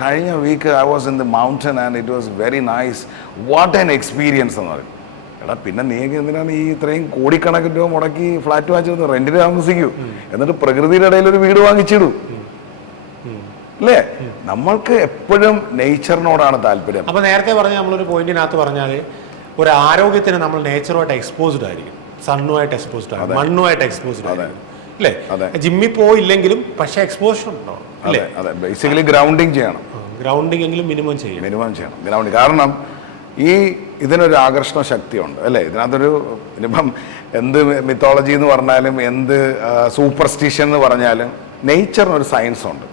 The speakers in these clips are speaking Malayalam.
കഴിഞ്ഞ week I was in the mountain and it was very nice what an experience എന്ന് പറയും. എടാ പിന്നെ നീ എന്തിനാണ് ഈ ഇത്രയും കോടിക്കണക്കിന് രൂപ മുടക്കി ഫ്ലാറ്റ് വാങ്ങിച്ചത് റെന്റിന് താമസിക്കൂ. എന്നിട്ട് പ്രകൃതിയുടെ ഇടയിൽ ഒരു വീട് വാങ്ങിച്ചിടൂ. അല്ലേ? നമ്മൾക്ക് എപ്പോഴും നേച്ചറിനോടാണ് താല്പര്യം. അപ്പൊ നേരത്തെ പറഞ്ഞ നമ്മളൊരു പോയിന്റിനകത്ത് പറഞ്ഞാൽ ഒരു ആരോഗ്യത്തിന് നമ്മൾ നേച്ചറുമായിട്ട് എക്സ്പോസ്ഡ് ആയിരിക്കും. സണ്ണുമായിട്ട് എക്സ്പോസ്ഡ് ആയിരിക്കും. മണ്ണുമായിട്ട് എക്സ്പോസ്ഡ് ആയിരിക്കും. അല്ലേ? ജിമ്മിൽ പോയില്ലെങ്കിലും പക്ഷെ എക്സ്പോഷർ ഉണ്ടാവും അതെ അതെ. ബേസിക്കലി ഗ്രൗണ്ടിങ് ചെയ്യണം. ഗ്രൗണ്ടിങ് എങ്കിലും മിനിമം ചെയ്യണം. മിനിമം ചെയ്യണം. ഗ്രൗണ്ട് കാരണം ഈ ഇതിനൊരു ആകർഷണ ശക്തിയുണ്ട് അല്ലേ? ഇതിനകത്തൊരു ഇനിയിപ്പം എന്ത് മിത്തോളജി എന്ന് പറഞ്ഞാലും എന്ത് സൂപ്പർസ്റ്റിഷൻ എന്ന് പറഞ്ഞാലും നേച്ചറിനൊരു സയൻസ് ഉണ്ട്.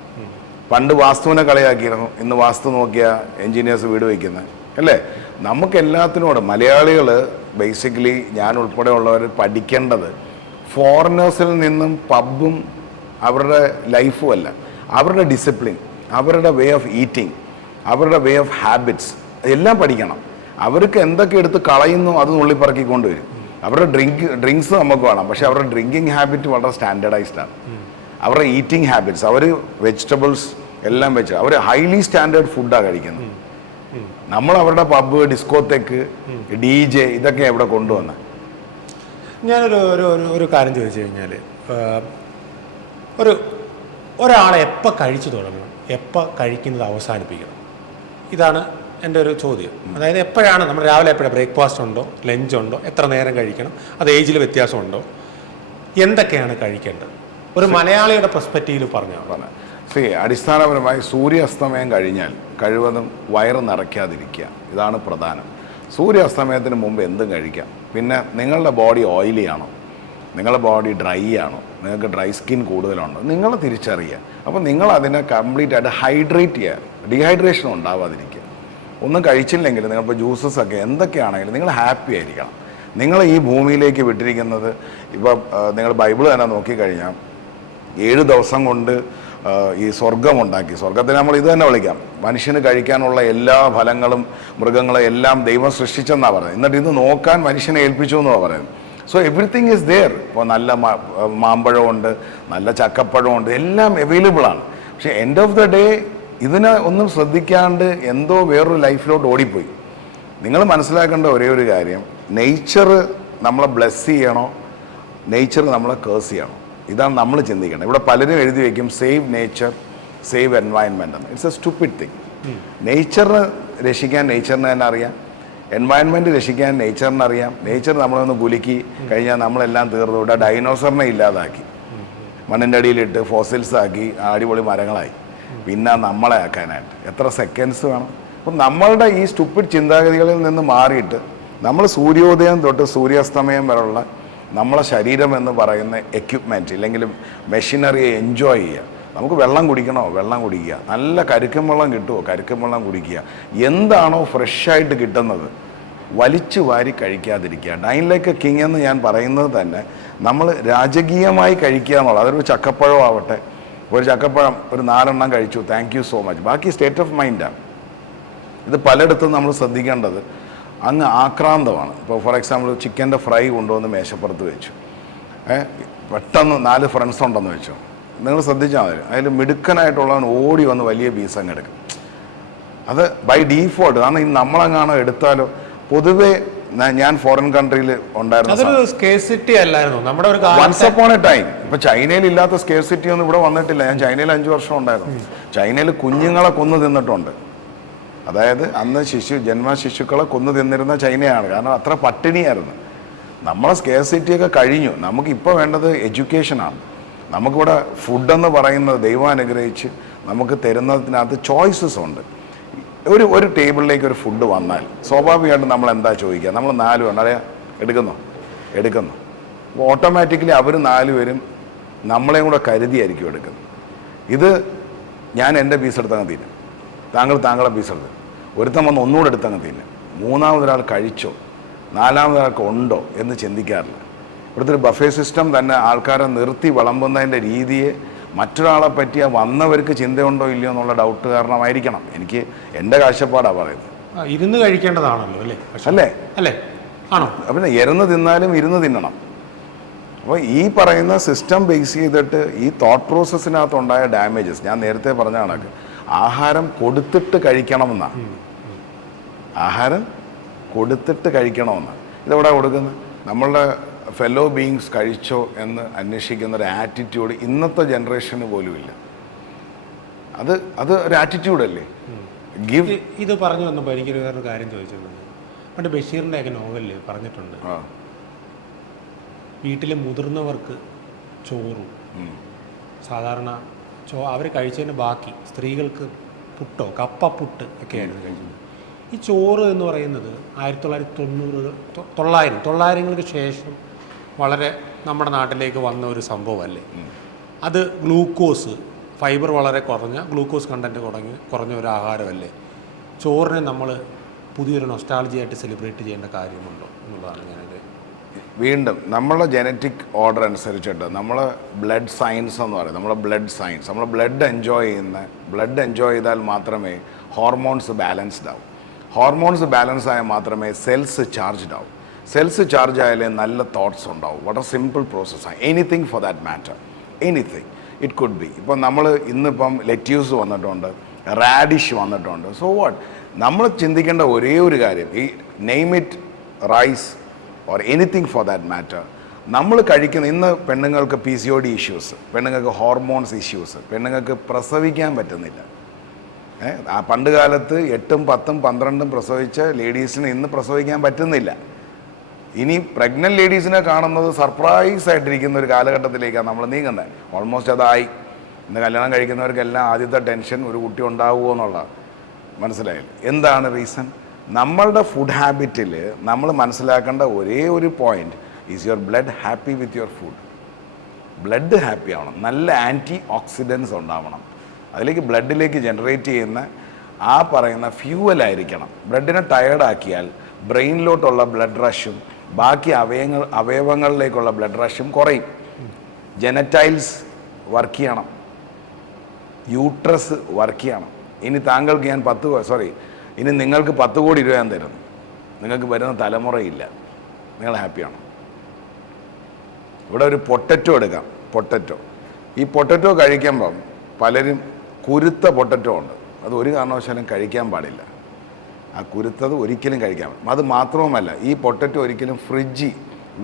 പണ്ട് വാസ്തുവിനെ കളിയാക്കിയിരുന്നു. ഇന്ന് വാസ്തു നോക്കിയ എൻജിനീയേഴ്സ് വീട് വയ്ക്കുന്നത് അല്ലേ? നമുക്ക് എല്ലാത്തിനോട് മലയാളികൾ ബേസിക്കലി ഞാൻ ഉൾപ്പെടെ ഉള്ളവർ പഠിക്കേണ്ടത് ഫോറിനേഴ്സിൽ നിന്നും പബ്ബും അവരുടെ ലൈഫും അല്ല. അവരുടെ ഡിസിപ്ലിൻ അവരുടെ വേ ഓഫ് ഈറ്റിംഗ് അവരുടെ വേ ഓഫ് ഹാബിറ്റ്സ് എല്ലാം പഠിക്കണം. അവർക്ക് എന്തൊക്കെ എടുത്ത് കളയുന്നു അത് നുള്ളിപ്പറക്കി കൊണ്ടുവരും. അവരുടെ ഡ്രിങ്ക് ഡ്രിങ്ക്സ് നമുക്ക് വേണം. പക്ഷേ അവരുടെ ഡ്രിങ്കിങ് ഹാബിറ്റ് വളരെ സ്റ്റാൻഡേർഡൈസ്ഡ് ആണ്. അവരുടെ ഈറ്റിംഗ് ഹാബിറ്റ്സ് അവർ വെജിറ്റബിൾസ് എല്ലാം വെച്ച് അവർ ഹൈലി സ്റ്റാൻഡേർഡ് ഫുഡാണ് കഴിക്കുന്നത്. നമ്മൾ അവരുടെ പബ്ബ് ഡിസ്കോത്തേക്ക് ഡി ജെ ഇതൊക്കെ എവിടെ കൊണ്ടുവന്ന? ഞാനൊരു ഒരു ഒരു കാര്യം ചോദിച്ചു കഴിഞ്ഞാൽ ഒരു ഒരാളെ എപ്പോൾ കഴിച്ചു തുടങ്ങണം? എപ്പോൾ കഴിക്കുന്നത് അവസാനിപ്പിക്കണം? ഇതാണ് എന്റെ ഒരു ചോദ്യം. അതായത് എപ്പോഴാണ് നമ്മൾ രാവിലെ എപ്പോഴാണ് ബ്രേക്ക്ഫാസ്റ്റ് ഉണ്ടോ ലഞ്ച് ഉണ്ടോ എത്ര നേരം കഴിക്കണം അത് ഏജിൽ വ്യത്യാസമുണ്ടോ എന്തൊക്കെയാണ് കഴിക്കേണ്ടത്? ഒരു മലയാളിയുടെ പെർസ്പെക്റ്റീവിൽ പറഞ്ഞാൽ പറഞ്ഞത് സി അടിസ്ഥാനപരമായി സൂര്യാസ്തമയം കഴിഞ്ഞാൽ കഴിവതും വയറ് നിറയ്ക്കാതിരിക്കുക. ഇതാണ് പ്രധാനം. സൂര്യാസ്തമയത്തിന് മുമ്പ് എന്തും കഴിക്കാം. പിന്നെ നിങ്ങളുടെ ബോഡി ഓയിലി ആണോ? നിങ്ങളുടെ ബോഡി ഡ്രൈ ആണോ? നിങ്ങൾക്ക് ഡ്രൈ സ്കിൻ കൂടുതലുണ്ടോ? നിങ്ങൾ തിരിച്ചറിയുക അപ്പോൾ നിങ്ങൾ അതിനെ കംപ്ലീറ്റ് ആയിട്ട് ഹൈഡ്രേറ്റ് ചെയ്യുക ഡീഹൈഡ്രേഷൻ ഉണ്ടാവാതിരിക്കുക. ഒന്നും കഴിച്ചില്ലെങ്കിൽ നിങ്ങളിപ്പോൾ ജ്യൂസസ് ഒക്കെ എന്തൊക്കെയാണെങ്കിലും നിങ്ങൾ ഹാപ്പി ആയിരിക്കണം. നിങ്ങൾ ഈ ഭൂമിയിലേക്ക് വിട്ടിരിക്കുന്നത് ഇപ്പോൾ നിങ്ങൾ ബൈബിൾ തന്നെ നോക്കിക്കഴിഞ്ഞാൽ ഏഴ് ദിവസം കൊണ്ട് ഈ സ്വർഗം ഉണ്ടാക്കി. സ്വർഗത്തിന് നമ്മൾ ഇത് തന്നെ വിളിക്കാം. മനുഷ്യന് കഴിക്കാനുള്ള എല്ലാ ഫലങ്ങളും മൃഗങ്ങളെ എല്ലാം ദൈവം സൃഷ്ടിച്ചെന്നാണ് പറയുന്നത്. എന്നിട്ട് ഇത് നോക്കാൻ മനുഷ്യനെ ഏൽപ്പിച്ചു എന്നാണ് പറയുന്നത്. സോ എവറിത്തിങ് ഈസ് ദെയർ ഇപ്പോൾ നല്ല മാമ്പഴമുണ്ട് നല്ല ചക്കപ്പഴമുണ്ട് എല്ലാം അവൈലബിൾ ആണ്. പക്ഷേ എൻഡ് ഓഫ് ദ ഡേ ഇതിനെ ഒന്നും ശ്രദ്ധിക്കാണ്ട് എന്തോ വേറൊരു ലൈഫിലോട്ട് ഓടിപ്പോയി. നിങ്ങൾ മനസ്സിലാക്കേണ്ട ഒരേ ഒരു കാര്യം. നേച്ചർ നമ്മളെ ബ്ലെസ് ചെയ്യണോ? നേച്ചർ നമ്മളെ കേഴ്സ് ചെയ്യണോ? ഇതാണ് നമ്മൾ ചിന്തിക്കേണ്ടത്. ഇവിടെ പലരും എഴുതി വയ്ക്കും സേവ് നേച്ചർ സേവ് എൻവയൺമെന്റ് എന്ന്. ഇറ്റ്സ് എ സ്റ്റുപ്പിഡ് തിങ് നേച്ചറിനെ രക്ഷിക്കാൻ നേച്ചറിനെ തന്നെ അറിയാം. എൻവയൺമെന്റ് രക്ഷിക്കാൻ നേച്ചറിനെ അറിയാം. നേച്ചർ നമ്മളൊന്ന് കുലുക്കി കഴിഞ്ഞാൽ നമ്മളെല്ലാം തീർന്നു. ഇവിടെ ഡൈനോസറിനെ ഇല്ലാതാക്കി. മണ്ണിന്റെ അടിയിലിട്ട് ഫോസിൽസ് ആക്കി അടിപൊളി മരങ്ങളായി. പിന്നെ നമ്മളെ ആക്കാനായിട്ട്. എത്ര സെക്കൻഡ്സ് വേണം? അപ്പം നമ്മളുടെ ഈ സ്റ്റുപ്പിഡ് ചിന്താഗതികളിൽ നിന്ന് മാറിയിട്ട് നമ്മൾ സൂര്യോദയം തൊട്ട് സൂര്യാസ്തമയം വരെയുള്ള നമ്മളെ ശരീരം എന്ന് പറയുന്ന എക്യുപ്മെന്റ് ഇല്ലെങ്കിലും മെഷീനറിയെ എൻജോയ് ചെയ്യുക. നമുക്ക് വെള്ളം കുടിക്കണോ? വെള്ളം കുടിക്കുക. നല്ല കരുക്കൻ വെള്ളം കിട്ടുമോ കരുക്കൻ വെള്ളം കുടിക്കുക. എന്താണോ ഫ്രഷായിട്ട് കിട്ടുന്നത്? വലിച്ചു വാരി കഴിക്കാതിരിക്കുക. ഡൈൻ ലൈക്ക് കിങ് എന്ന് ഞാൻ പറയുന്നത് തന്നെ നമ്മൾ രാജകീയമായി കഴിക്കുക എന്നുള്ളത്. അതൊരു ചക്കപ്പഴം ആവട്ടെ. ഒരു ചക്കപ്പഴം ഒരു നാലെണ്ണം കഴിച്ചു. താങ്ക് യു സോ മച്ച് ബാക്കി സ്റ്റേറ്റ് ഓഫ് മൈൻഡാണ് ഇത് പലയിടത്തും നമ്മൾ ശ്രദ്ധിക്കേണ്ടത് അങ്ങ് ആക്രാന്തമാണ്. ഇപ്പോൾ ഫോർ എക്സാമ്പിൾ ചിക്കന്റെ ഫ്രൈ കൊണ്ടുവന്ന് മേശപ്പുറത്ത് വെച്ചു. പെട്ടെന്ന് നാല് ഫ്രണ്ട്സ് ഉണ്ടെന്ന് വെച്ചു. നിങ്ങൾ ശ്രദ്ധിച്ചാൽ മതി. അതിൽ മിടുക്കനായിട്ടുള്ളവൻ ഓടി വന്ന് വലിയ പീസ് അങ്ങ് എടുക്കും. അത് ബൈ ഡീഫോൾട്ട് കാരണം ഈ നമ്മളെങ്ങാണോ എടുത്താലോ പൊതുവേ ഞാൻ ഫോറിൻ കൺട്രിയിൽ ഉണ്ടായിരുന്നു വൺസ് അപ്പോൺ എ ടൈം ഇപ്പൊ ചൈനയിൽ ഇല്ലാത്ത സ്കെയർ സിറ്റി ഒന്നും ഇവിടെ വന്നിട്ടില്ല. ഞാൻ ചൈനയിൽ അഞ്ചു വർഷം ഉണ്ടായിരുന്നു. ചൈനയിൽ കുഞ്ഞുങ്ങളെ കൊന്നു തിന്നിട്ടുണ്ട്. അതായത് അന്ന് ശിശു ജന്മ ശിശുക്കളെ കൊന്നു തിന്നിരുന്ന ചൈനയാണ്. കാരണം അത്ര പട്ടിണിയായിരുന്നു. നമ്മളെ സ്കെയർ സിറ്റിയൊക്കെ കഴിഞ്ഞു. നമുക്ക് ഇപ്പോൾ വേണ്ടത് എഡ്യൂക്കേഷനാണ് നമുക്കിവിടെ ഫുഡെന്ന് പറയുന്നത് ദൈവം അനുഗ്രഹിച്ച് നമുക്ക് തരുന്നതിനകത്ത് ചോയ്സസ് ഉണ്ട്. ഒരു ഒരു ടേബിളിലേക്ക് ഒരു ഫുഡ് വന്നാൽ സ്വാഭാവികമായിട്ടും നമ്മൾ എന്താ ചോദിക്കുക? നമ്മൾ നാല് പേരുണ്ട് അറിയാം എടുക്കുന്നോ. എടുക്കുന്നു. അപ്പോൾ ഓട്ടോമാറ്റിക്കലി അവർ നാലുപേരും നമ്മളെയും കൂടെ കരുതിയായിരിക്കും എടുക്കുന്നത്. ഇത് ഞാൻ എന്റെ പീസ് എടുത്തങ്ങ് തീരും. താങ്കൾ താങ്കളെ പീസ് എടുത്ത്. ഒരുത്തം വന്ന് ഒന്നുകൂടെ എടുത്തങ്ങ് തീരും. മൂന്നാമതൊരാൾ കഴിച്ചോ? നാലാമതൊരാൾക്ക് ഉണ്ടോ എന്ന് ചിന്തിക്കാറില്ല. ഇവിടുത്തെ ഒരു ബഫേ സിസ്റ്റം തന്നെ ആൾക്കാരെ നിർത്തി വിളമ്പുന്നതിന്റെ രീതിയെ മറ്റൊരാളെ പറ്റിയ വന്നവർക്ക് ചിന്തയുണ്ടോ ഇല്ലയോ എന്നുള്ള ഡൗട്ട് കാരണമായിരിക്കണം. എനിക്ക് എന്റെ കാഴ്ചപ്പാടാണ് പറയുന്നത്. ഇരുന്ന് കഴിക്കേണ്ടതാണല്ലോ അല്ലേ? അല്ലേ? അല്ലേ? ആണോ? പിന്നെ ഇരുന്ന് തിന്നാലും ഇരുന്ന് തിന്നണം. അപ്പോൾ ഈ പറയുന്ന സിസ്റ്റം ബേസ് ചെയ്തിട്ട് ഈ തോട്ട് പ്രോസസ്സിനകത്തുണ്ടായ ഡാമേജസ് ഞാൻ നേരത്തെ പറഞ്ഞ കണക്ക് ആഹാരം കൊടുത്തിട്ട് കഴിക്കണമെന്നാണ്. ആഹാരം കൊടുത്തിട്ട് കഴിക്കണമെന്നാണ്. ഇതെവിടെ കൊടുക്കുന്നത്? നമ്മളുടെ ഫെലോ ബീങ്സ് കഴിച്ചോ എന്ന് അന്വേഷിക്കുന്ന ഒരു ആറ്റിറ്റ്യൂഡ് ഇന്നത്തെ ജനറേഷന് പോലും ഇല്ല. അത് അത് ഒരു ആറ്റിറ്റ്യൂഡല്ലേ ഗിവ് ഇത് പറഞ്ഞു വന്നപ്പോൾ എനിക്കൊരു വേറൊരു കാര്യം ചോദിച്ചത് പണ്ട് ബഷീറിന്റെ ഒക്കെ നോവലിൽ പറഞ്ഞിട്ടുണ്ട്. വീട്ടിലെ മുതിർന്നവർക്ക് ചോറും. സാധാരണ ചോ അവർ കഴിച്ചതിന് ബാക്കി സ്ത്രീകൾക്ക് പുട്ടോ കപ്പ പുട്ട് ഒക്കെയായിരുന്നു കഴിച്ചത് ഈ ചോറ് എന്ന് പറയുന്നത് ആയിരത്തി തൊള്ളായിരത്തി തൊണ്ണൂറ് തൊള്ളായിരം തൊള്ളായിരങ്ങൾക്ക് ശേഷം വളരെ നമ്മുടെ നാട്ടിലേക്ക് വന്ന ഒരു സംഭവമല്ലേ? അത് ഗ്ലൂക്കോസ് ഫൈബർ വളരെ കുറഞ്ഞ ഗ്ലൂക്കോസ് കണ്ടന്റ് കുറഞ്ഞ കുറഞ്ഞ ഒരു ആഹാരമല്ലേ? ചോറിനെ നമ്മൾ പുതിയൊരു നൊസ്റ്റാളജിയായിട്ട് സെലിബ്രേറ്റ് ചെയ്യേണ്ട കാര്യമുണ്ടോ എന്നുള്ളതാണ് ഞാനത് വീണ്ടും നമ്മളെ ജനറ്റിക് ഓർഡർ അനുസരിച്ചിട്ട് നമ്മൾ ബ്ലഡ് സയൻസ് എന്ന് പറയും. നമ്മളെ ബ്ലഡ് സയൻസ് നമ്മൾ ബ്ലഡ് എൻജോയ് ചെയ്യുന്ന ബ്ലഡ് എൻജോയ് ചെയ്താൽ മാത്രമേ ഹോർമോൺസ് ബാലൻസ്ഡ് ആവും. ഹോർമോൺസ് ബാലൻസ് ആയാൽ മാത്രമേ സെൽസ് ചാർജ്ഡ് ആവും. സെൽസ് ചാർജ് ആയാലേ നല്ല തോട്ട്സ് ഉണ്ടാവും. വളരെ സിമ്പിൾ പ്രോസസ്സാണ് anything for that matter anything it could be ഇപ്പം നമ്മൾ ഇന്നിപ്പം ലെറ്റ്യൂസ് വന്നിട്ടുണ്ട് റാഡിഷ് വന്നിട്ടുണ്ട്. സോ വാട്ട് നമ്മൾ ചിന്തിക്കേണ്ട ഒരേ ഒരു കാര്യം. ഈ name it rice or anything for that matter നമ്മൾ കഴിക്കുന്ന ഇന്ന് പെണ്ണുങ്ങൾക്ക് P C O D issues പെണ്ണുങ്ങൾക്ക് ഹോർമോൺസ് ഇഷ്യൂസ് പെണ്ണുങ്ങൾക്ക് പ്രസവിക്കാൻ പറ്റുന്നില്ല. ആ പണ്ട് കാലത്ത് എട്ടും പത്തും പന്ത്രണ്ടും പ്രസവിച്ച ലേഡീസിന് ഇന്ന് പ്രസവിക്കാൻ പറ്റുന്നില്ല. ഇനി പ്രഗ്നന്റ് ലേഡീസിനെ കാണുന്നത് സർപ്രൈസ് ആയിട്ടിരിക്കുന്ന ഒരു കാലഘട്ടത്തിലേക്കാണ് നമ്മൾ നീങ്ങുന്നത്. ഓൾമോസ്റ്റ് അതായി. ഇന്ന് കല്യാണം കഴിക്കുന്നവർക്കെല്ലാം ആദ്യത്തെ ടെൻഷൻ ഒരു കുട്ടി ഉണ്ടാവുമോ എന്നുള്ള മനസ്സിലായില്ല? എന്താണ് റീസൺ നമ്മളുടെ ഫുഡ് ഹാബിറ്റിൽ നമ്മൾ മനസ്സിലാക്കേണ്ട ഒരേ ഒരു point is your blood happy with your food blood happy ആവണം. നല്ല ആന്റി ഓക്സിഡൻസ് ഉണ്ടാവണം. അതിലേക്ക് ബ്ലഡിലേക്ക് ജനറേറ്റ് ചെയ്യുന്ന ആ പറയുന്ന ഫ്യൂവലായിരിക്കണം ബ്ലഡിനെ ടയേർഡാക്കിയാൽ ബ്രെയിനിലോട്ടുള്ള ബ്ലഡ് റഷും ബാക്കി അവയങ്ങൾ അവയവങ്ങളിലേക്കുള്ള ബ്ലഡ് റഷും കുറയും. ജനറ്റൈൽസ് വർക്ക് ചെയ്യണം. യൂട്രസ് വർക്ക് ചെയ്യണം. ഇനി താങ്കൾക്ക് ഞാൻ പത്ത് സോറി ഇനി നിങ്ങൾക്ക് പത്ത് കോടി രൂപ ഞാൻ തരുന്നു. നിങ്ങൾക്ക് വരുന്ന തലമുറയില്ല. നിങ്ങൾ ഹാപ്പിയാണ് ഇവിടെ ഒരു പൊട്ടറ്റോ എടുക്കാം. പൊട്ടറ്റോ ഈ പൊട്ടറ്റോ കഴിക്കുമ്പം പലരും കുരുത്ത പൊട്ടറ്റോ ഉണ്ട്. അത് ഒരു കാരണവശാലും കഴിക്കാൻ പാടില്ല. ആ കുരുത്തത് ഒരിക്കലും കഴിക്കാൻ അത് മാത്രവുമല്ല ഈ പൊട്ടറ്റോ ഒരിക്കലും ഫ്രിഡ്ജി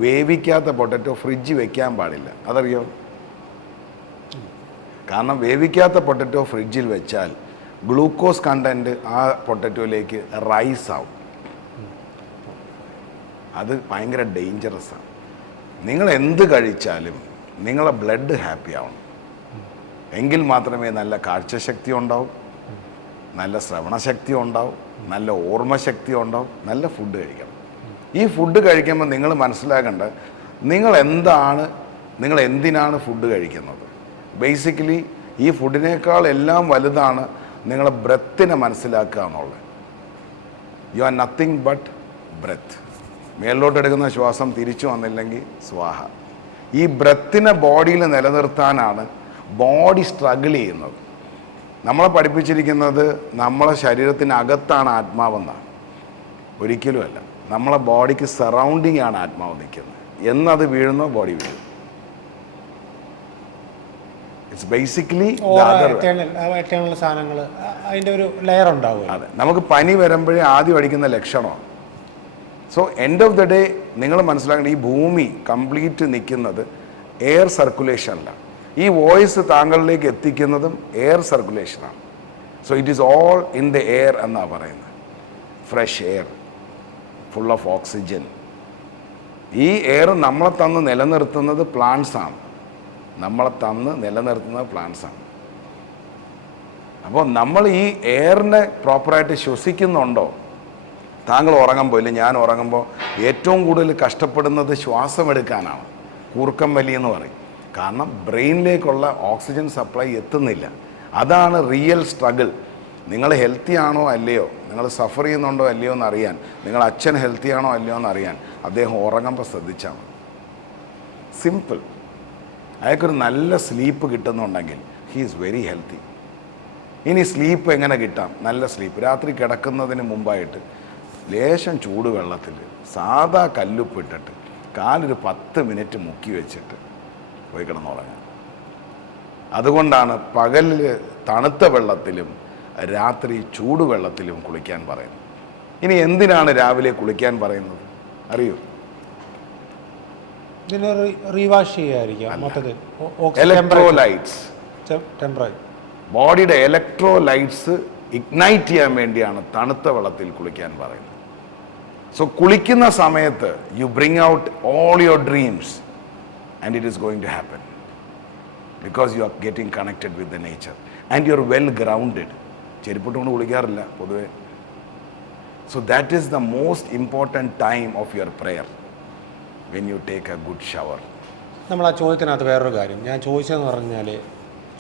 വേവിക്കാത്ത പൊട്ടറ്റോ ഫ്രിഡ്ജ് വെക്കാൻ പാടില്ല. അതറിയോ? കാരണം വേവിക്കാത്ത പൊട്ടറ്റോ ഫ്രിഡ്ജിൽ വെച്ചാൽ ഗ്ലൂക്കോസ് കണ്ടന്റ് ആ പൊട്ടറ്റോയിലേക്ക് റൈസ് ആവും അത് ഭയങ്കര ആണ്. നിങ്ങൾ എന്ത് കഴിച്ചാലും നിങ്ങളെ ബ്ലഡ് ഹാപ്പി ആവണം. എങ്കിൽ മാത്രമേ നല്ല കാഴ്ചശക്തി ഉണ്ടാവും നല്ല ശ്രവണശക്തി ഉണ്ടാവും നല്ല ഓർമ്മശക്തി ഉണ്ടാവും നല്ല ഫുഡ് കഴിക്കണം ഈ ഫുഡ് കഴിക്കുമ്പോൾ നിങ്ങൾ മനസ്സിലാക്കേണ്ട നിങ്ങൾ എന്താണ് നിങ്ങൾ എന്തിനാണ് ഫുഡ് കഴിക്കുന്നത്? ബേസിക്കലി ഈ ഫുഡിനേക്കാൾ എല്ലാം വലുതാണ് നിങ്ങളെ ബ്രത്തിനെ മനസ്സിലാക്കുക എന്നുള്ളത്. You are nothing but breath മേളിലോട്ട് എടുക്കുന്ന ശ്വാസം തിരിച്ചു വന്നില്ലെങ്കിൽ സ്വാഹ. ഈ ബ്രത്തിനെ ബോഡിയിൽ നിലനിർത്താനാണ് ബോഡി സ്ട്രഗിൾ ചെയ്യുന്നത്. നമ്മളെ പഠിപ്പിച്ചിരിക്കുന്നത് നമ്മളെ ശരീരത്തിനകത്താണ് ആത്മാവെന്നാണ് ഒരിക്കലുമല്ല. നമ്മളെ ബോഡിക്ക് സറൗണ്ടിങ് ആണ് ആത്മാവ് നിൽക്കുന്നത്. എന്നത് വീഴുന്നോ ബോഡി വീഴും ഇറ്റ്സ് ബേസിക്കലി ഏറ്റവും സാധനങ്ങൾ അതിന്റെ ഒരു ലെയർ ഉണ്ടാവും അതെ. നമുക്ക് പനി വരുമ്പോഴേ ആദ്യം അടിക്കുന്ന ലക്ഷണമാണ്. So end of the day നിങ്ങൾ മനസ്സിലാക്കേണ്ട ഈ ഭൂമി കംപ്ലീറ്റ് നിൽക്കുന്നത് എയർ സർക്കുലേഷനിലാണ് ഈ വോയിസ് താങ്കളിലേക്ക് എത്തിക്കുന്നതും air സർക്കുലേഷനാണ് so it is all in the air എന്നാണ് പറയുന്നത്. Fresh air full of oxygen ഈ എയർ നമ്മളെ തന്ന് നിലനിർത്തുന്നത് പ്ലാന്റ്സ് ആണ്. നമ്മളെ തന്ന് നിലനിർത്തുന്നത് പ്ലാന്റ്സ് ആണ്. അപ്പോൾ നമ്മൾ ഈ എയറിനെ പ്രോപ്പറായിട്ട് ശ്വസിക്കുന്നുണ്ടോ? താങ്കൾ ഉറങ്ങുമ്പോൾ ഇല്ല ഞാൻ ഉറങ്ങുമ്പോൾ ഏറ്റവും കൂടുതൽ കഷ്ടപ്പെടുന്നത് ശ്വാസമെടുക്കാനാണ് കൂർക്കം വലിയെന്ന് പറയും. കാരണം ബ്രെയിനിലേക്കുള്ള ഓക്സിജൻ സപ്ലൈ എത്തുന്നില്ല. അതാണ് റിയൽ സ്ട്രഗിൾ. നിങ്ങൾ ഹെൽത്തി ആണോ അല്ലയോ? നിങ്ങൾ സഫർ ചെയ്യുന്നുണ്ടോ അല്ലയോ എന്ന് അറിയാൻ നിങ്ങൾ അച്ഛൻ ഹെൽത്തി ആണോ അല്ലയോ എന്ന് അറിയാൻ അദ്ദേഹം ഉറങ്ങുമ്പോൾ ശ്രദ്ധിച്ചാൽ മതി. സിമ്പിൾ. അയാൾക്കൊരു നല്ല സ്ലീപ്പ് കിട്ടുന്നുണ്ടെങ്കിൽ ഹീ ഈസ് വെരി ഹെൽത്തി ഇനി സ്ലീപ്പ് എങ്ങനെ കിട്ടാം? നല്ല സ്ലീപ്പ്. രാത്രി കിടക്കുന്നതിന് മുമ്പായിട്ട് ലേശം ചൂടുവെള്ളത്തിൽ സാദാ കല്ലുപ്പിട്ടിട്ട് കാലൊരു പത്ത് മിനിറ്റ് മുക്കി വെച്ചിട്ട് പോയി കിടന്നുറങ്ങാം അതുകൊണ്ടാണ് പകലിൽ തണുത്ത വെള്ളത്തിലും രാത്രി ചൂടുവെള്ളത്തിലും കുളിക്കാൻ പറയുന്നത്. ഇനി എന്തിനാണ് രാവിലെ കുളിക്കാൻ പറയുന്നത്? അറിയോ? ഇലക്ട്രോലൈറ്റ്സ് ബോഡിയുടെ ഇലക്ട്രോലൈറ്റ്സ് ഇഗ്നൈറ്റ് ചെയ്യാൻ വേണ്ടിയാണ് തണുത്ത വെള്ളത്തിൽ കുളിക്കാൻ പറയുന്നത്. സോ കുളിക്കുന്ന സമയത്ത് you bring out all your dreams and it is going to happen. Because you are getting connected with the nature. And you are well grounded. ചെരുപ്പിട്ടുകൊണ്ട് കുളിക്കാറില്ല പൊതുവെ. So that is the most important time of your prayer when you take a good shower നമ്മൾ ആ ചോദ്യത്തിനകത്ത് വേറൊരു കാര്യം. ഞാൻ ചോദിച്ചതെന്ന് പറഞ്ഞാൽ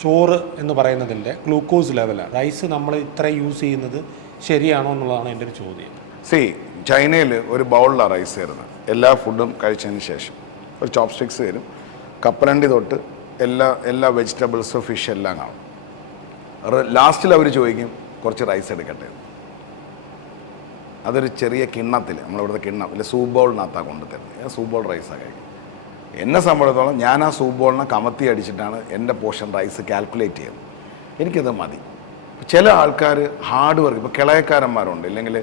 ചോറ് എന്ന് പറയുന്നതിന്റെ ഗ്ലൂക്കോസ് ലെവലാണ് റൈസ് നമ്മൾ ഇത്ര യൂസ് ചെയ്യുന്നത് ശരിയാണോ എന്നുള്ളതാണ് എന്റെ ഒരു ചോദ്യം. സി ചൈനയിൽ ഒരു ബൗളിലാണ് റൈസ് തരുന്നത് എല്ലാ ഫുഡും കഴിച്ചതിന് ശേഷം. ഒരു ചോപ്സ്റ്റിക്സ് തരും കപ്പലണ്ടി തൊട്ട് എല്ലാ എല്ലാ വെജിറ്റബിൾസും ഫിഷ് എല്ലാം കാണും. ലാസ്റ്റിൽ അവർ ചോദിക്കും കുറച്ച് റൈസ് എടുക്കട്ടെ. അതൊരു ചെറിയ കിണ്ണത്തിൽ നമ്മളിവിടുത്തെ കിണ്ണം ഇല്ല സൂപ്പ് ബോളിനകത്താണ് കൊണ്ടുതരുന്നത് സൂപ്പ് ബോൾ റൈസാണ് കഴിക്കും. എന്നെ സംബന്ധിച്ചിടത്തോളം ഞാൻ ആ സൂപ്പ് ബോളിനെ കമത്തി അടിച്ചിട്ടാണ് എന്റെ പോർഷൻ റൈസ് കാൽക്കുലേറ്റ് ചെയ്യുന്നത്. എനിക്കത് മതി. ചില ആൾക്കാർ ഹാർഡ് വർക്ക് ഇപ്പോൾ കിളയക്കാരന്മാരുണ്ട് ഇല്ലെങ്കിൽ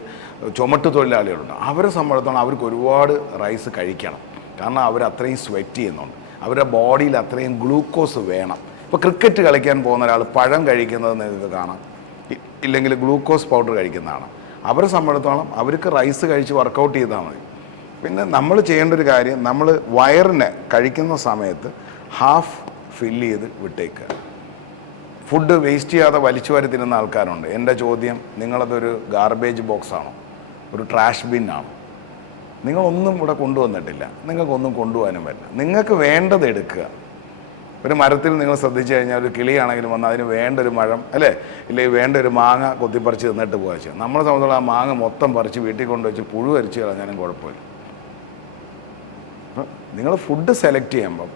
ചുമട്ട് തൊഴിലാളികളുണ്ട്. അവരെ സംബന്ധിച്ചിടത്തോളം അവർക്ക് ഒരുപാട് റൈസ് കഴിക്കണം. കാരണം അവർ അത്രയും സ്വെറ്റ് ചെയ്യുന്നുണ്ട്. അവരുടെ ബോഡിയിൽ അത്രയും ഗ്ലൂക്കോസ് വേണം. ഇപ്പോൾ ക്രിക്കറ്റ് കളിക്കാൻ പോകുന്ന ഒരാൾ പഴം കഴിക്കുന്നത് നിങ്ങൾക്ക് കാണാം. ഇല്ലെങ്കിൽ ഗ്ലൂക്കോസ് പൗഡർ കഴിക്കുന്നതാണ്. അവരെ സംബന്ധിച്ചിടത്തോളം അവർക്ക് റൈസ് കഴിച്ച് വർക്കൗട്ട് ചെയ്താൽ മതി. പിന്നെ നമ്മൾ ചെയ്യേണ്ട ഒരു കാര്യം നമ്മൾ വയറിനെ കഴിക്കുന്ന സമയത്ത് ഹാഫ് ഫില്ല് ചെയ്ത് വിട്ടേക്കുക ഫുഡ് വേസ്റ്റ് ചെയ്യാതെ വലിച്ചു വരി തിരുന്ന ആൾക്കാരുണ്ട്. എന്റെ ചോദ്യം നിങ്ങളതൊരു ഗാർബേജ് ബോക്സാണോ ഒരു ട്രാഷ് ബിന്നാണോ നിങ്ങളൊന്നും ഇവിടെ കൊണ്ടുവന്നിട്ടില്ല. നിങ്ങൾക്കൊന്നും കൊണ്ടുപോകാനും പറ്റില്ല. നിങ്ങൾക്ക് വേണ്ടത് എടുക്കുക. ഒരു മരത്തിൽ നിങ്ങൾ ശ്രദ്ധിച്ചു കഴിഞ്ഞാൽ ഒരു കിളിയാണെങ്കിലും വന്ന് അതിന് വേണ്ട ഒരു മഴം അല്ലേ? ഇല്ലെങ്കിൽ വേണ്ട ഒരു മാങ്ങ കൊത്തിപ്പറിച്ച് തിന്നിട്ട് പോകാൻ ചെയ്യും നമ്മളെ സംബന്ധിച്ചുള്ള ആ മാങ്ങ മൊത്തം പറിച്ച് വീട്ടിൽ കൊണ്ടുവച്ച് പുഴു അരിച്ച് കളഞ്ഞാലും കുഴപ്പമില്ല. അപ്പം നിങ്ങൾ ഫുഡ് സെലക്ട് ചെയ്യുമ്പം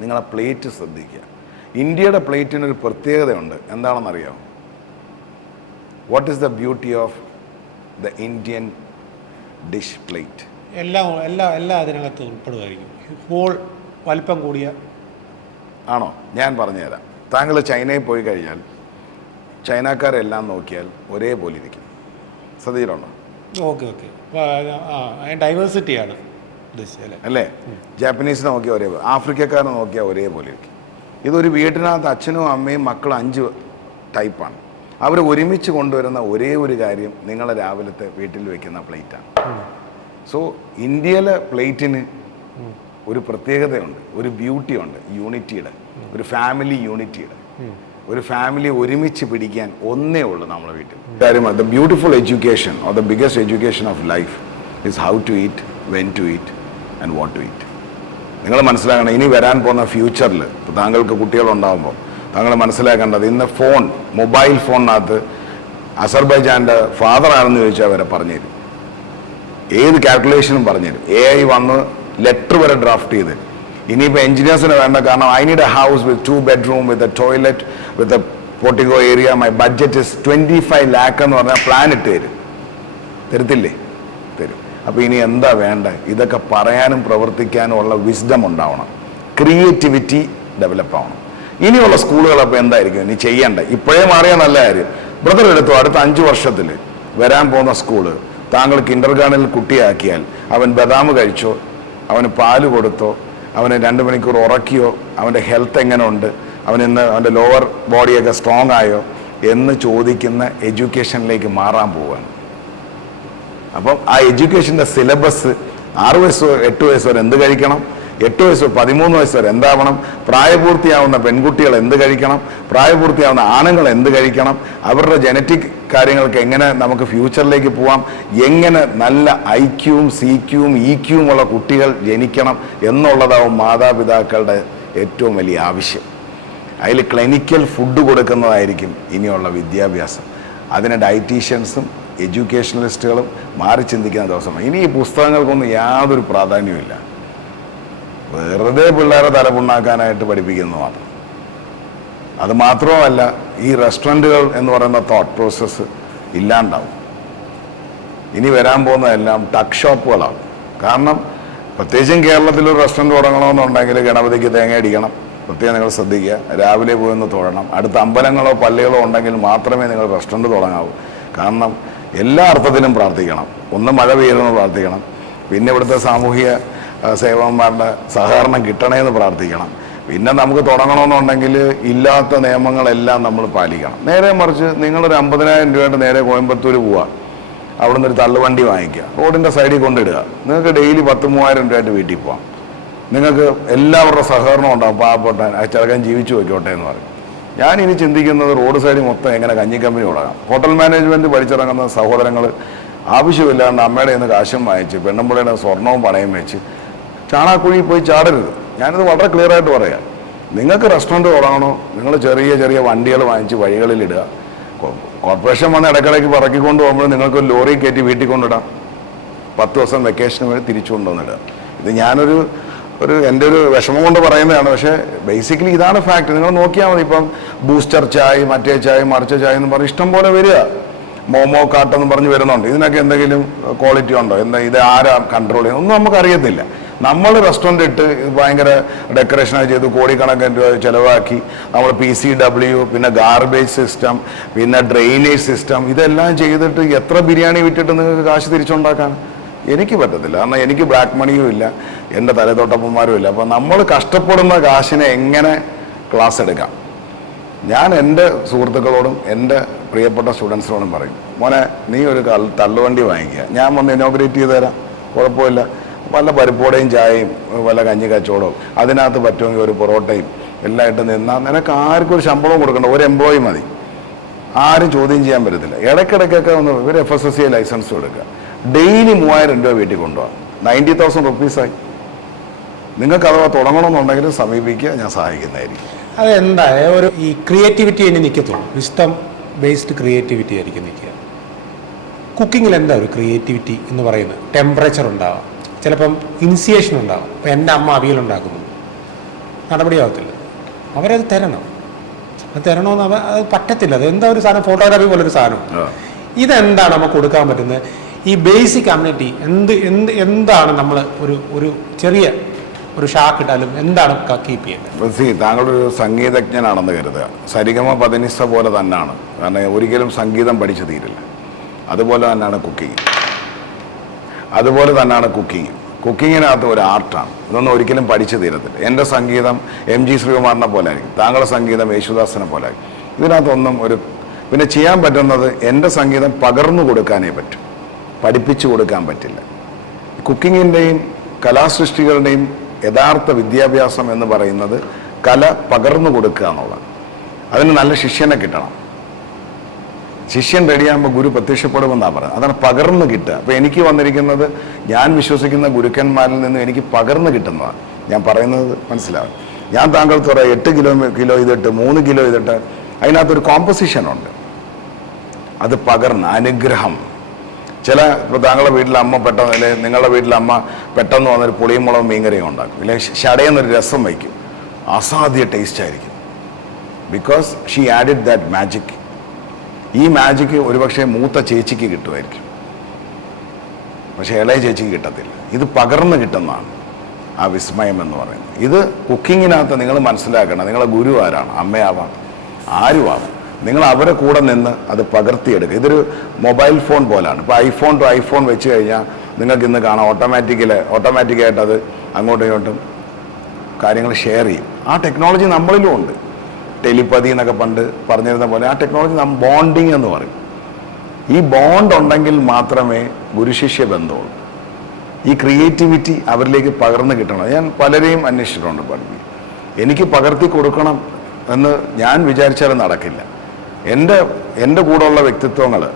നിങ്ങളെ പ്ലേറ്റ് ശ്രദ്ധിക്കുക. ഇന്ത്യയുടെ പ്ലേറ്റിനൊരു പ്രത്യേകതയുണ്ട്. എന്താണെന്നറിയാമോ? What is the beauty of the Indian dish plate എല്ലാം എല്ലാം എല്ലാം അതിനകത്ത് ഉൾപ്പെടുമായിരിക്കും. ഹോൾ വലിപ്പം കൂടിയ ആണോ? ഞാൻ പറഞ്ഞുതരാം. താങ്കൾ ചൈനയിൽ പോയി കഴിഞ്ഞാൽ ചൈനക്കാരെല്ലാം നോക്കിയാൽ ഒരേപോലെ ഇരിക്കും. ശ്രദ്ധിച്ചിട്ടുണ്ടോ? ഓക്കെ ഓക്കെ ഡൈവേഴ്സിറ്റിയാണ് അല്ലേ? ജാപ്പനീസ് നോക്കിയാൽ ഒരേ ആഫ്രിക്കക്കാരെ നോക്കിയാൽ ഒരേപോലെ ഇരിക്കും. ഇതൊരു വീട്ടിനകത്ത് അച്ഛനും അമ്മയും മക്കളും അഞ്ച് ടൈപ്പാണ് അവർ ഒരുമിച്ച് കൊണ്ടുവരുന്ന ഒരേ ഒരു കാര്യം നിങ്ങളെ രാവിലത്തെ വീട്ടിൽ വെക്കുന്ന പ്ലേറ്റാണ് സോ ഇന്ത്യയിലെ പ്ലേറ്റിന് ഒരു പ്രത്യേകതയുണ്ട് ഒരു ബ്യൂട്ടിയുണ്ട് യൂണിറ്റിയുടെ ഒരു ഫാമിലി യൂണിറ്റിയുടെ. ഒരു ഫാമിലി ഒരുമിച്ച് പിടിക്കാൻ ഒന്നേ ഉള്ളൂ നമ്മുടെ വീട്ടിൽ. കാര്യം the beautiful education or the biggest education of life is how to eat when to eat and what to eat നിങ്ങൾ മനസ്സിലാക്കണം ഇനി വരാൻ പോകുന്ന ഫ്യൂച്ചറിൽ താങ്കൾക്ക് കുട്ടികളുണ്ടാകുമ്പോൾ താങ്കൾ മനസ്സിലാക്കേണ്ടത് ഇന്ന് ഫോൺ മൊബൈൽ ഫോണിനകത്ത് അസർബൈജാന്റെ ഫാദർ ആണെന്ന് ചോദിച്ചാൽ വരെ പറഞ്ഞു തരും. ഏത് കാൽക്കുലേഷനും പറഞ്ഞുതരും എ ഐ വന്ന് ലെറ്റർ വരെ ഡ്രാഫ്റ്റ് ചെയ്ത്. ഇനിയിപ്പോൾ എഞ്ചിനീയേഴ്സിന് വേണ്ട കാരണം I need a house with two bedroom with a toilet with a portico area my budget is twenty five lakh എന്ന് പറഞ്ഞാൽ പ്ലാൻ ഇട്ട് തരും. തരത്തില്ലേ? തരും. അപ്പോൾ ഇനി എന്താ വേണ്ട? ഇതൊക്കെ പറയാനും പ്രവർത്തിക്കാനും ഉള്ള വിസ്ഡം ഉണ്ടാവണം. ക്രിയേറ്റിവിറ്റി ഡെവലപ്പ് ആവണം. ഇനിയുള്ള സ്കൂളുകൾ അപ്പോൾ എന്തായിരിക്കും? ഇനി ചെയ്യേണ്ടത് ഇപ്പോഴേ മാറിയ നല്ല കാര്യം. ബ്രദർ എടുത്തു അടുത്ത അഞ്ച് വർഷത്തിൽ വരാൻ പോകുന്ന സ്കൂൾ താങ്കൾ കിൻഡർ ഗാർഡനിൽ കുട്ടിയാക്കിയാൽ അവൻ ബദാം കഴിച്ചോ അവന് പാൽ കൊടുത്തോ അവന് രണ്ട് മണിക്കൂർ ഉറക്കിയോ അവന്റെ ഹെൽത്ത് എങ്ങനെ ഉണ്ട് അവൻ ഇന്ന് അവന്റെ ലോവർ ബോഡിയൊക്കെ സ്ട്രോങ് ആയോ എന്ന് ചോദിക്കുന്ന എഡ്യൂക്കേഷനിലേക്ക് മാറാൻ പോവാണ്. അപ്പം ആ എഡ്യൂക്കേഷന്റെ സിലബസ് ആറ് വയസ്സോ എട്ട് വയസ്സ് എന്ത് കഴിക്കണം? എട്ട് വയസ്സ് പതിമൂന്ന് വയസ്സ് വരെ എന്താവണം? പ്രായപൂർത്തിയാവുന്ന പെൺകുട്ടികൾ എന്ത് കഴിക്കണം? പ്രായപൂർത്തിയാവുന്ന ആണുങ്ങൾ എന്ത് കഴിക്കണം? അവരുടെ ജനറ്റിക് കാര്യങ്ങൾക്ക് എങ്ങനെ നമുക്ക് ഫ്യൂച്ചറിലേക്ക് പോവാം? എങ്ങനെ നല്ല ഐ ക്യൂവും സി ക്യൂവും ഇ ക്യൂവും ഉള്ള കുട്ടികൾ ജനിക്കണം എന്നുള്ളതാവും മാതാപിതാക്കളുടെ ഏറ്റവും വലിയ ആവശ്യം. അതിൽ ക്ലിനിക്കൽ ഫുഡ് കൊടുക്കുന്നതായിരിക്കും ഇനിയുള്ള വിദ്യാഭ്യാസം. അതിന് ഡയറ്റീഷ്യൻസും എഡ്യൂക്കേഷണലിസ്റ്റുകളും മാറി ചിന്തിക്കുന്ന ദിവസമാണ്. ഇനി ഈ പുസ്തകങ്ങൾക്കൊന്നും യാതൊരു പ്രാധാന്യവുമില്ല. വെറുതെ പിള്ളേരെ തലപുണ്ണാക്കാനായിട്ട് പഠിപ്പിക്കുന്നു മാത്രം അത് മാത്രവുമല്ല ഈ റെസ്റ്റോറന്റുകൾ എന്ന് പറയുന്ന തോട്ട് പ്രോസസ്സ് ഇല്ലാണ്ടാവും. ഇനി വരാൻ പോകുന്നതെല്ലാം ടക്ക് ഷോപ്പുകളാണ് കാരണം പ്രത്യേകിച്ചും കേരളത്തിൽ ഒരു റെസ്റ്റോറന്റ് തുടങ്ങണമെന്നുണ്ടെങ്കിൽ ഗണപതിക്ക് തേങ്ങ അടിക്കണം. പ്രത്യേകം നിങ്ങൾ ശ്രദ്ധിക്കുക. രാവിലെ പോയി ഒന്ന് തൊഴണം. അടുത്ത അമ്പലങ്ങളോ പള്ളികളോ ഉണ്ടെങ്കിൽ മാത്രമേ നിങ്ങൾ റെസ്റ്റോറന്റ് തുടങ്ങാവൂ. കാരണം എല്ലാ അർത്ഥത്തിലും പ്രാർത്ഥിക്കണം. ഒന്ന് മഴ പെയ്യുന്നു പ്രാർത്ഥിക്കണം. പിന്നെ ഇവിടുത്തെ സാമൂഹിക സേവകന്മാരുടെ സഹകരണം കിട്ടണേന്ന് പ്രാർത്ഥിക്കണം. പിന്നെ നമുക്ക് തുടങ്ങണമെന്നുണ്ടെങ്കിൽ ഇല്ലാത്ത നിയമങ്ങളെല്ലാം നമ്മൾ പാലിക്കണം. നേരെ മറിച്ച് നിങ്ങളൊരു അമ്പതിനായിരം രൂപയുടെ നേരെ കോയമ്പത്തൂർ പോവുക. നിന്ന് ഒരു തള്ളുവണ്ടി വാങ്ങിക്കുക. റോഡിന്റെ സൈഡിൽ കൊണ്ടിടുക. നിങ്ങൾക്ക് ഡെയിലി പത്ത് മൂവായിരം രൂപയായിട്ട് വീട്ടിൽ പോകാം നിങ്ങൾക്ക് എല്ലാവരുടെ സഹകരണം ഉണ്ടാവും. പാവപ്പെട്ട ആ ചെറുക്കൻ ജീവിച്ചു വയ്ക്കോട്ടെ എന്ന് പറയും. ഞാൻ ഇനി ചിന്തിക്കുന്നത് റോഡ് സൈഡിൽ മൊത്തം എങ്ങനെ കഞ്ഞി കമ്പനി തുടങ്ങാം. ഹോട്ടൽ മാനേജ്മെന്റ് പഠിച്ചിറങ്ങുന്ന സഹോദരങ്ങൾ ആവശ്യമില്ലാണ്ട് അമ്മയുടെ നിന്ന് കാശും വാങ്ങിച്ച് പെണ്ണുമ്പുഴയുടെ സ്വർണവും പണയം വെച്ച് ചാണാക്കുഴി പോയി ചാടരുത്. ഞാനിത് വളരെ ക്ലിയർ ആയിട്ട് പറയാം. നിങ്ങൾക്ക് റെസ്റ്റോറന്റ് തുടങ്ങണോ? നിങ്ങൾ ചെറിയ ചെറിയ വണ്ടികൾ വാങ്ങിച്ച് വഴികളിൽ ഇടുക. കോർപ്പറേഷൻ വന്ന് ഇടയ്ക്കിടയ്ക്ക് പറക്കിക്കൊണ്ട് പോകുമ്പോൾ നിങ്ങൾക്ക് ലോറി കയറ്റി വീട്ടിൽ കൊണ്ടിടാം പത്ത് ദിവസം വെക്കേഷന് വേണ്ടി തിരിച്ചു കൊണ്ടുവന്നിടുക ഇത് ഞാനൊരു ഒരു എന്റെ ഒരു വിഷമം കൊണ്ട് പറയുന്നതാണ്. പക്ഷേ ബേസിക്കലി ഇതാണ് ഫാക്ട് നിങ്ങൾ നോക്കിയാൽ മതി. ഇപ്പം ബൂസ്റ്റർ ചായ മറ്റേ ചായ മറിച്ച ചായ എന്ന് പറഞ്ഞ് ഇഷ്ടം പോലെ വരിക. മോമോ കാട്ടെന്ന് പറഞ്ഞ് വരുന്നുണ്ട്. ഇതിനൊക്കെ എന്തെങ്കിലും ക്വാളിറ്റി ഉണ്ടോ? എന്താ ഇത് ആരാ കൺട്രോൾ ചെയ്യുന്നത്? ഒന്നും നമുക്ക് അറിയത്തില്ല നമ്മൾ റെസ്റ്റോറന്റ് ഇട്ട് ഭയങ്കര ഡെക്കറേഷനൊക്കെ ചെയ്ത് കോടിക്കണക്കിന് രൂപ ചിലവാക്കി. നമ്മൾ പി സി ഡബ്ല്യു പിന്നെ ഗാർബേജ് സിസ്റ്റം പിന്നെ ഡ്രെയിനേജ് സിസ്റ്റം ഇതെല്ലാം ചെയ്തിട്ട് എത്ര ബിരിയാണി വിറ്റിട്ട് നിങ്ങൾക്ക് കാശ് തിരിച്ചുണ്ടാക്കാൻ എനിക്ക് പറ്റത്തില്ല. കാരണം എനിക്ക് ബ്ലാക്ക് മണിയും ഇല്ല. എന്റെ തലതൊട്ടപ്പന്മാരും ഇല്ല. അപ്പം നമ്മൾ കഷ്ടപ്പെടുന്ന കാശിനെ എങ്ങനെ ക്ലാസ് എടുക്കാം? ഞാൻ എന്റെ സുഹൃത്തുക്കളോടും എന്റെ പ്രിയപ്പെട്ട സ്റ്റുഡൻസിനോടും പറയും മോനെ നീ ഒരു തള്ളുവണ്ടി വാങ്ങിക്കുക. ഞാൻ വന്ന് ഇനോഗ്രേറ്റ് ചെയ്ത് തരാം. കുഴപ്പമില്ല. വല്ല പരിപ്പോടയും ചായയും വല്ല കഞ്ഞി കച്ചവടവും അതിനകത്ത് പറ്റുമെങ്കിൽ ഒരു പൊറോട്ടയും എല്ലാം ഇട്ട് നിന്നാൽ നിനക്ക് ആർക്കും ഒരു ശമ്പളവും കൊടുക്കണ്ട ഒരു എംപ്ലോയി മതി. ആരും ചോദ്യം ചെയ്യാൻ പറ്റത്തില്ല. ഇടയ്ക്കിടയ്ക്കൊക്കെ ഒന്ന് ഒരു F S S C license കൊടുക്കുക ഡെയിലി മൂവായിരം രൂപ വീട്ടിൽ കൊണ്ടുപോകാം. നയന്റി തൗസൻഡ് റുപ്പീസായി നിങ്ങൾക്ക് അഥവാ തുടങ്ങണമെന്നുണ്ടെങ്കിൽ സമീപിക്കുക ഞാൻ സഹായിക്കുന്നതായിരിക്കും. അതെന്താ ഒരു ഈ ക്രിയേറ്റിവിറ്റി ഇനി നിൽക്കത്തുള്ളൂ വിസ്റ്റം ബേസ്ഡ് ക്രിയേറ്റിവിറ്റി ആയിരിക്കും നിൽക്കുക. കുക്കിങ്ങിൽ എന്താ ഒരു ക്രിയേറ്റിവിറ്റി എന്ന് പറയുന്നത്? ടെമ്പറേച്ചർ ഉണ്ടാവാം. ചിലപ്പം ഇനിസിയേഷൻ ഉണ്ടാകും ഇപ്പം എന്റെ അമ്മ അവിയലുണ്ടാക്കുന്നു നടപടിയാവത്തില്ല. അവരത് തരണം. അത് തരണമെന്ന് അവ അത് പറ്റത്തില്ല. അത് എന്താ ഒരു സാധനം? ഫോട്ടോഗ്രാഫി പോലൊരു സാധനം. ഇതെന്താണ് നമുക്ക് കൊടുക്കാൻ പറ്റുന്നത്? ഈ ബേസിക് കമ്മ്യൂണിറ്റി എന്ത് എന്ത് എന്താണ് നമ്മൾ ഒരു ഒരു ചെറിയ ഒരു ഷാക്ക് ഇട്ടാലും എന്താണ് കീപ്പ് ചെയ്യുന്നത് സി താങ്കളൊരു സംഗീതജ്ഞനാണെന്ന് കരുതുക. സരിഗമ പതിനിസ പോലെ തന്നെയാണ് കാരണം ഒരിക്കലും സംഗീതം പഠിച്ചു തീരില്ല. അതുപോലെ തന്നെയാണ് കുക്കിംഗ് അതുപോലെ തന്നെയാണ് കുക്കിംഗ്. കുക്കിങ്ങിനകത്ത് ഒരു ആർട്ടാണ്. ഇതൊന്നും ഒരിക്കലും പഠിച്ചു തീരത്തില്ല. എന്റെ സംഗീതം എം ജി ശ്രീകുമാറിനെ പോലെ ആയിരിക്കും. താങ്കളുടെ സംഗീതം യേശുദാസിനെ പോലെ ആയിരിക്കും. ഇതിനകത്തൊന്നും ഒരു പിന്നെ ചെയ്യാൻ പറ്റുന്നത് എന്റെ സംഗീതം പകർന്നു കൊടുക്കാനേ പറ്റും. പഠിപ്പിച്ചു കൊടുക്കാൻ പറ്റില്ല. കുക്കിങ്ങിന്റെയും കലാസൃഷ്ടികളുടെയും യഥാർത്ഥ വിദ്യാഭ്യാസം എന്ന് പറയുന്നത് കല പകർന്നു കൊടുക്കുക എന്നുള്ളതാണ്. അതിന് നല്ല ശിഷ്യനെ കിട്ടണം. ശിഷ്യൻ റെഡിയാകുമ്പോൾ ഗുരു പ്രത്യക്ഷപ്പെടുമെന്നാണ് പറയുന്നത് അതാണ് പകർന്നു കിട്ടുക. അപ്പോൾ എനിക്ക് വന്നിരിക്കുന്നത് ഞാൻ വിശ്വസിക്കുന്ന ഗുരുക്കന്മാരിൽ നിന്ന് എനിക്ക് പകർന്നു കിട്ടുന്നതാണ്. ഞാൻ പറയുന്നത് മനസ്സിലാവും. ഞാൻ താങ്കൾക്ക് പറയാം എട്ട് കിലോ കിലോ ഇതിട്ട് മൂന്ന് കിലോ ഇതിട്ട് അതിനകത്തൊരു കോമ്പസിഷൻ ഉണ്ട്. അത് പകർന്ന് അനുഗ്രഹം. ചില ഇപ്പോൾ താങ്കളുടെ വീട്ടിലെ അമ്മ പെട്ടെന്ന് അല്ലെങ്കിൽ നിങ്ങളുടെ വീട്ടിലെ അമ്മ പെട്ടെന്ന് വന്നൊരു പുളിയും മുളകും മീൻകറിയും ഉണ്ടാക്കും. അല്ലെങ്കിൽ ഷടയെന്നൊരു രസം വയ്ക്കും. അസാധ്യ ടേസ്റ്റ് ആയിരിക്കും. Because she added that magic ഈ മാജിക്ക് ഒരുപക്ഷെ മൂത്ത ചേച്ചിക്ക് കിട്ടുമായിരിക്കും. പക്ഷേ ഇളയ ചേച്ചിക്ക് കിട്ടത്തില്ല. ഇത് പകർന്ന് കിട്ടുന്നതാണ് ആ വിസ്മയം എന്ന് പറയുന്നത്. ഇത് കുക്കിങ്ങിനകത്ത് നിങ്ങൾ മനസ്സിലാക്കണം നിങ്ങളെ ഗുരു ആരാണ്? അമ്മയാവാം ആരുമാവാം നിങ്ങൾ അവരെ കൂടെ നിന്ന് അത് പകർത്തിയെടുക്കുക. ഇതൊരു മൊബൈൽ ഫോൺ പോലാണ്. ഇപ്പോൾ ഐഫോൺ ടു ഐഫോൺ വെച്ച് കഴിഞ്ഞാൽ നിങ്ങൾക്ക് ഇന്ന് കാണാം ഓട്ടോമാറ്റിക്കൽ ഓട്ടോമാറ്റിക്കായിട്ട് അത് അങ്ങോട്ടും ഇങ്ങോട്ടും കാര്യങ്ങൾ ഷെയർ ചെയ്യും. ആ ടെക്നോളജി നമ്മളിലും ഉണ്ട്. ടെലിപ്പതി എന്നൊക്കെ പണ്ട് പറഞ്ഞിരുന്ന പോലെ ആ ടെക്നോളജി നാം ബോണ്ടിങ് എന്ന് പറയും. ഈ ബോണ്ട് ഉണ്ടെങ്കിൽ മാത്രമേ ഗുരുശിഷ്യ ബന്ധമുള്ളൂ. ഈ ക്രിയേറ്റിവിറ്റി അവരിലേക്ക് പകർന്നു കിട്ടണം. ഞാൻ പലരെയും അന്വേഷിച്ചിട്ടുണ്ട് പഠിപ്പി എനിക്ക് പകർത്തി കൊടുക്കണം എന്ന് ഞാൻ വിചാരിച്ചാലും നടക്കില്ല. എന്റെ എന്റെ കൂടെയുള്ള വ്യക്തിത്വങ്ങൾ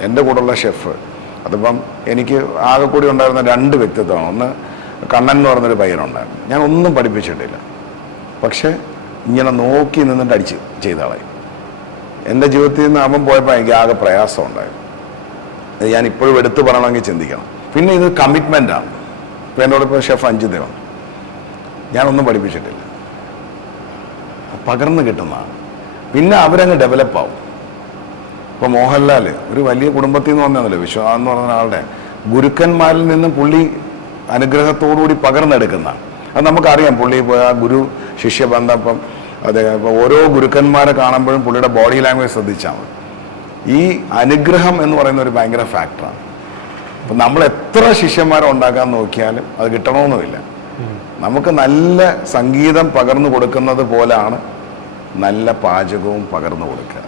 എന്റെ കൂടെയുള്ള ഷെഫ് അതിപ്പം എനിക്ക് ആകെ കൂടി ഉണ്ടായിരുന്ന രണ്ട് വ്യക്തിത്വമാണ് ഒന്ന് കണ്ണൻ എന്ന് പറഞ്ഞൊരു പയ്യനുണ്ടായിരുന്നു. ഞാൻ ഒന്നും പഠിപ്പിച്ചിട്ടില്ല. പക്ഷേ ഇങ്ങനെ നോക്കി നിന്നിട്ട് അടിച്ച് ചെയ്ത എന്റെ ജീവിതത്തിൽ നിന്ന് അവൻ പോയപ്പോൾ എനിക്ക് ആകെ പ്രയാസം ഉണ്ടായി. അത് ഞാൻ ഇപ്പോഴും എടുത്തു പറയണമെങ്കിൽ ചിന്തിക്കണം. പിന്നെ ഇത് കമ്മിറ്റ്മെന്റാണ് ഇപ്പോൾ എന്നോട് ഷെഫ് ഷെഫ് ദിവസം ഞാനൊന്നും പഠിപ്പിച്ചിട്ടില്ല. പകർന്നു കിട്ടുന്നതാണ് പിന്നെ അവരങ്ങ് ഡെവലപ്പാവും ഇപ്പോൾ മോഹൻലാൽ ഒരു വലിയ കുടുംബത്തിൽ നിന്ന് വന്നതല്ലോ? വിശ്വനാഥ് എന്ന് പറഞ്ഞ ആളുടെ ഗുരുക്കന്മാരിൽ നിന്ന് പുള്ളി അനുഗ്രഹത്തോടുകൂടി പകർന്നെടുക്കുന്ന അത് നമുക്കറിയാം. പുള്ളി ആ ഗുരു ശിഷ്യബന്ധം ഇപ്പം ഇപ്പോൾ ഓരോ ഗുരുക്കന്മാരെ കാണുമ്പോഴും പുള്ളിയുടെ ബോഡി ലാംഗ്വേജ് ശ്രദ്ധിച്ചാൽ മതി. ഈ അനുഗ്രഹം എന്ന് പറയുന്ന ഒരു ഭയങ്കര ഫാക്ടറാണ് അപ്പം നമ്മൾ എത്ര ശിഷ്യന്മാരെ ഉണ്ടാക്കാൻ നോക്കിയാലും അത് കിട്ടണമെന്നുമില്ല. നമുക്ക് നല്ല സംഗീതം പകർന്നു കൊടുക്കുന്നത് പോലാണ് നല്ല പാചകവും പകർന്നു കൊടുക്കുക.